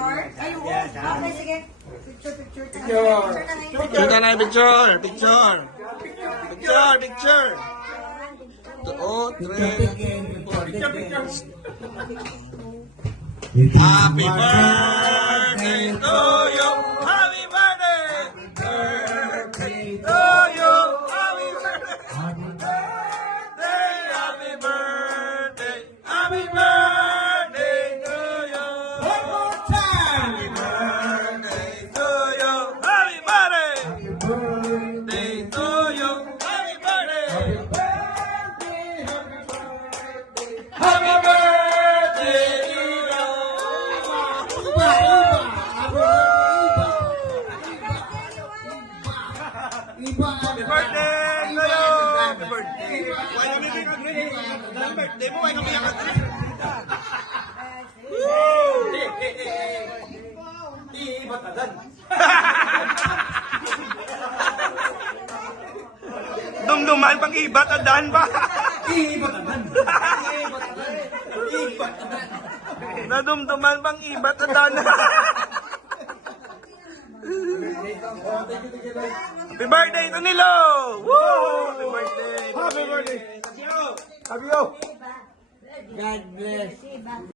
Picture? Ay, oo. Okay, sige. Picture. Picture na, picture. Picture. Oh, Happy birthday to you. Happy birthday. Birthday to you. Happy birthday. Happy birthday. Happy birthday to you. One more time. Happy birthday to you. Happy birthday. Happy birthday to you. Happy birthday. Happy birthday to you. Happy birthday to you! Happy birthday! Why kami kag-green? Happy birthday mo, why kami kag-green? Woo! Ibatagan! Dumduman pang ibatadan ba? Ibatagan! Nadumduman pang ibatadan! Happy birthday to Nilo! Woo! Happy birthday! Happy birthday! Happy you! God bless.